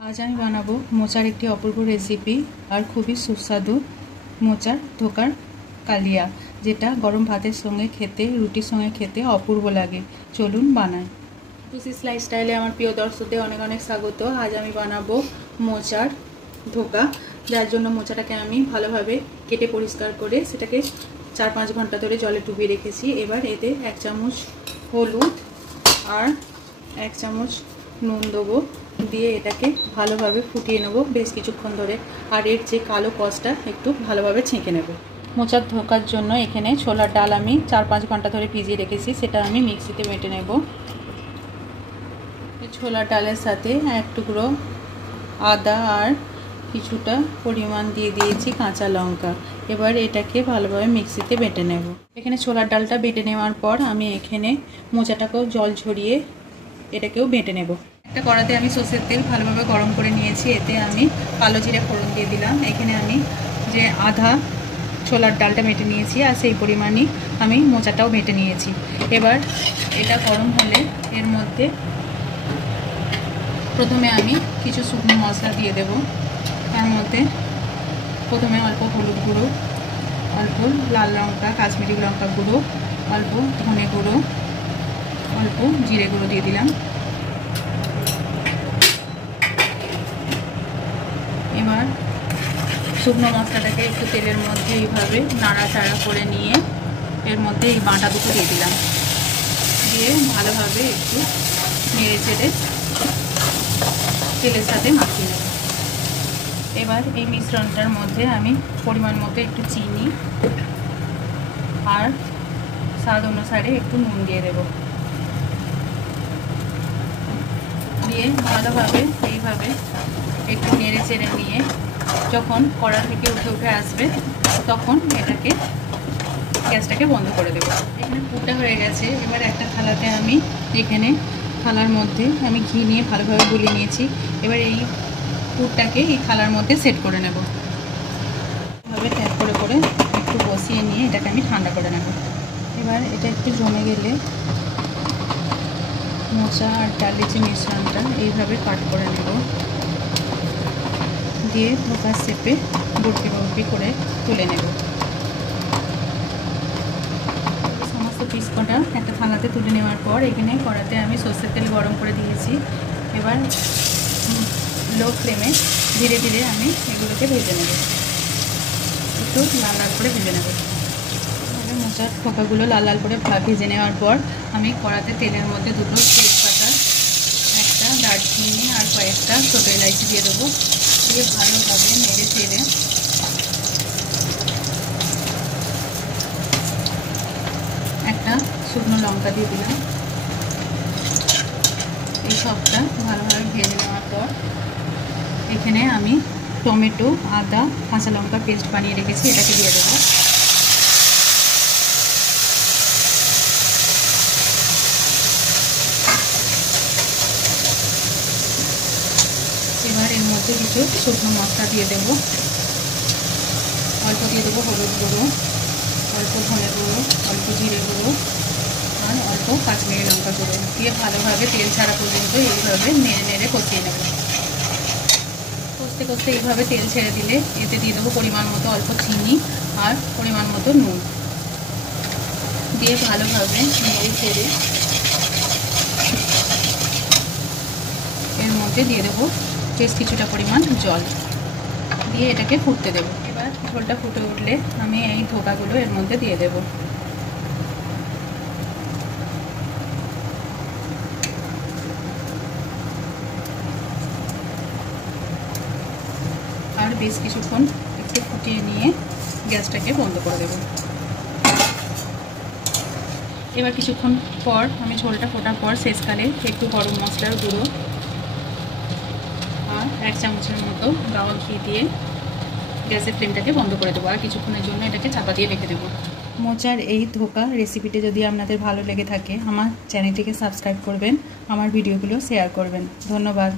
आज আমি বানাবো মোচার একটি অপূর্ব রেসিপি আর খুবই সুস্বাদু মোচার ধোকার কালিয়া, যেটা গরম ভাতের সঙ্গে খেতে, রুটির সঙ্গে খেতে অপূর্ব লাগে। চলুন বানাই। টুসিস লাইফস্টাইলে আমার প্রিয় দর্শকদের অনেক অনেক স্বাগত। আজ আমি বানাবো মোচার ধোকা, যার জন্য মোচাটাকে আমি ভালোভাবে কেটে পরিষ্কার করে সেটাকে 4-5 ঘন্টা ধরে জলে ডুবিয়ে রেখেছি। এবার এতে 1 চামচ হলুদ আর 1 চামচ নুন দেবো, দিয়ে এটাকে ভালোভাবে ফুটিয়ে নেব বেশ কিছুক্ষণ ধরে। আর এর যে কালো কষটা একটু ভালোভাবে ছেঁকে নেব। মোচার ধোকার জন্য এখানে ছোলার ডাল আমি 4-5 ঘন্টা ধরে ভিজিয়ে রেখেছি, সেটা আমি মিক্সিতে বেটে নেব। ছোলার ডালের সাথে 1 টুকরো আদা আর কিছুটা পরিমাণ দিয়ে দিয়েছি কাঁচা লঙ্কা। এবার এটাকে ভালোভাবে মিক্সিতে বেটে নেব। এখানে ছোলার ডালটা বেটে নেওয়ার পর আমি এখানে মোচাটাকেও জল ঝরিয়ে এটাকেও বেটে নেব। একটা কড়াতে আমি সরষের তেল ভালোভাবে গরম করে নিয়েছি, এতে আমি কালো জিরে ফোড়ন দিয়ে দিলাম। এখানে আমি যে আধা ছোলার ডালটা বেটে নিয়েছি আর সেই পরিমাণই আমি মোচাটাও বেটে নিয়েছি। এবার এটা গরম হলে এর মধ্যে প্রথমে আমি কিছু শুকনো মশলা দিয়ে দেব। তার মধ্যে প্রথমে অল্প হলুদ গুঁড়ো, অল্প লাল লঙ্কা, কাশ্মীরি লঙ্কা গুঁড়ো, অল্প ধনে গুঁড়ো, অল্প জিরে গুঁড়ো দিয়ে দিলাম। এবার শুকনো মশলাটাকে একটু তেলের মধ্যে এইভাবে নাড়াচাড়া করে নিয়ে এর মধ্যে এই বাটা দুটো দিয়ে দিলাম, দিয়ে ভালোভাবে একটু নেড়ে চেড়ে তেলের সাথে মাখিয়ে নেব। এবার এই মিশ্রণটার মধ্যে আমি পরিমাণ মতো একটু চিনি আর স্বাদ অনুসারে একটু নুন দিয়ে দেব, দিয়ে ভালোভাবে এইভাবে একটু নেড়ে চেড়ে নিয়ে যখন কড়া থেকে উঠে আসবে তখন এটাকে গ্যাসটাকে বন্ধ করে দেবো। এখানে পুরটা হয়ে গেছে। এবার একটা থালাতে আমি এখানে থালার মধ্যে আমি ঘি নিয়ে ভালোভাবে গুলিয়ে নিয়েছি। এবার এই পুরটাকে এই থালার মধ্যে সেট করে নেব। এভাবে ট্যাপ করে করে একটু বসিয়ে নিয়ে এটাকে আমি ঠান্ডা করে নেব। এবার এটা একটু জমে গেলে মোচা আর ডালের যে মিশ্রণটা এইভাবে কাট করে নেব, দিয়ে ধোকার শেপে বুটকি বুটকি করে তুলে নেব। সমস্ত পিস কটা একটা থালাতে তুলে নেওয়ার পর এখানে কড়াতে আমি সরষের তেল গরম করে দিয়েছি। এবার লো ফ্লেমে ধীরে ধীরে আমি এগুলোকে ভেজে নেব, একটু লাল লাল করে ভেজে নেব। মোচার ধোকাগুলো লাল লাল করে ভেজে নেওয়ার পর আমি কড়াতে তেলের মধ্যে দুটো তেজপাতা, একটা দারচিনি আর কয়েকটা ছোটো এলাইচি দিয়ে দেবো, দিয়ে ভালোভাবে নেড়ে চেড়ে একটা শুকনো লঙ্কা দিয়ে দিলাম। এই সবটা ভালোভাবে ভেজে নেওয়ার পর এখানে আমি টমেটো, আদা, কাঁচা লঙ্কা পেস্ট বানিয়ে রেখেছি, এটাকে দিয়ে দেবো। এবার এর মধ্যে কিছু শুকনো মশলা দিয়ে দেবো। অল্প দিয়ে দেবো হলুদ গুঁড়ো, অল্প ধনে গুঁড়ো, অল্প জিরে গুঁড়ো আর অল্প কাশ্মীরি লঙ্কা গুঁড়ো, দিয়ে ভালোভাবে তেল ছাড়া পর্যন্ত এইভাবে নেড়ে নেড়ে কষিয়ে নেব। কষতে কষতে এইভাবে তেল ছেড়ে দিলে এতে দিয়ে দেবো পরিমাণ মতো অল্প চিনি আর পরিমাণ মতো নুন, দিয়ে ভালোভাবে নেড়ে ছেড়ে এর মধ্যে দিয়ে দেবো বেশ কিছুটা পরিমাণ জল, দিয়ে এটাকে ফুটতে দেবো। এবার ঝোলটা ফুটে উঠলে আমি এই ধোকাগুলো এর মধ্যে দিয়ে দেব। আর বেশ কিছুক্ষণ একটু ফুটিয়ে নিয়ে গ্যাসটাকে বন্ধ করে দেব। এবার কিছুক্ষণ পর আমি ঝোলটা ফোটার পর শেষকালে একটু গরম মশলার গুঁড়ো আর 1 চামচের মতো গাওয়া ঘি দিয়ে গ্যাসের ফ্লেমটাকে বন্ধ করে দেবো, আর কিছুক্ষণের জন্য এটাকে চাপা দিয়ে রেখে দেবো। মোচার এই ধোকা রেসিপিটি যদি আপনাদের ভালো লেগে থাকে আমার চ্যানেলটিকে সাবস্ক্রাইব করবেন, আমার ভিডিওগুলো শেয়ার করবেন। ধন্যবাদ।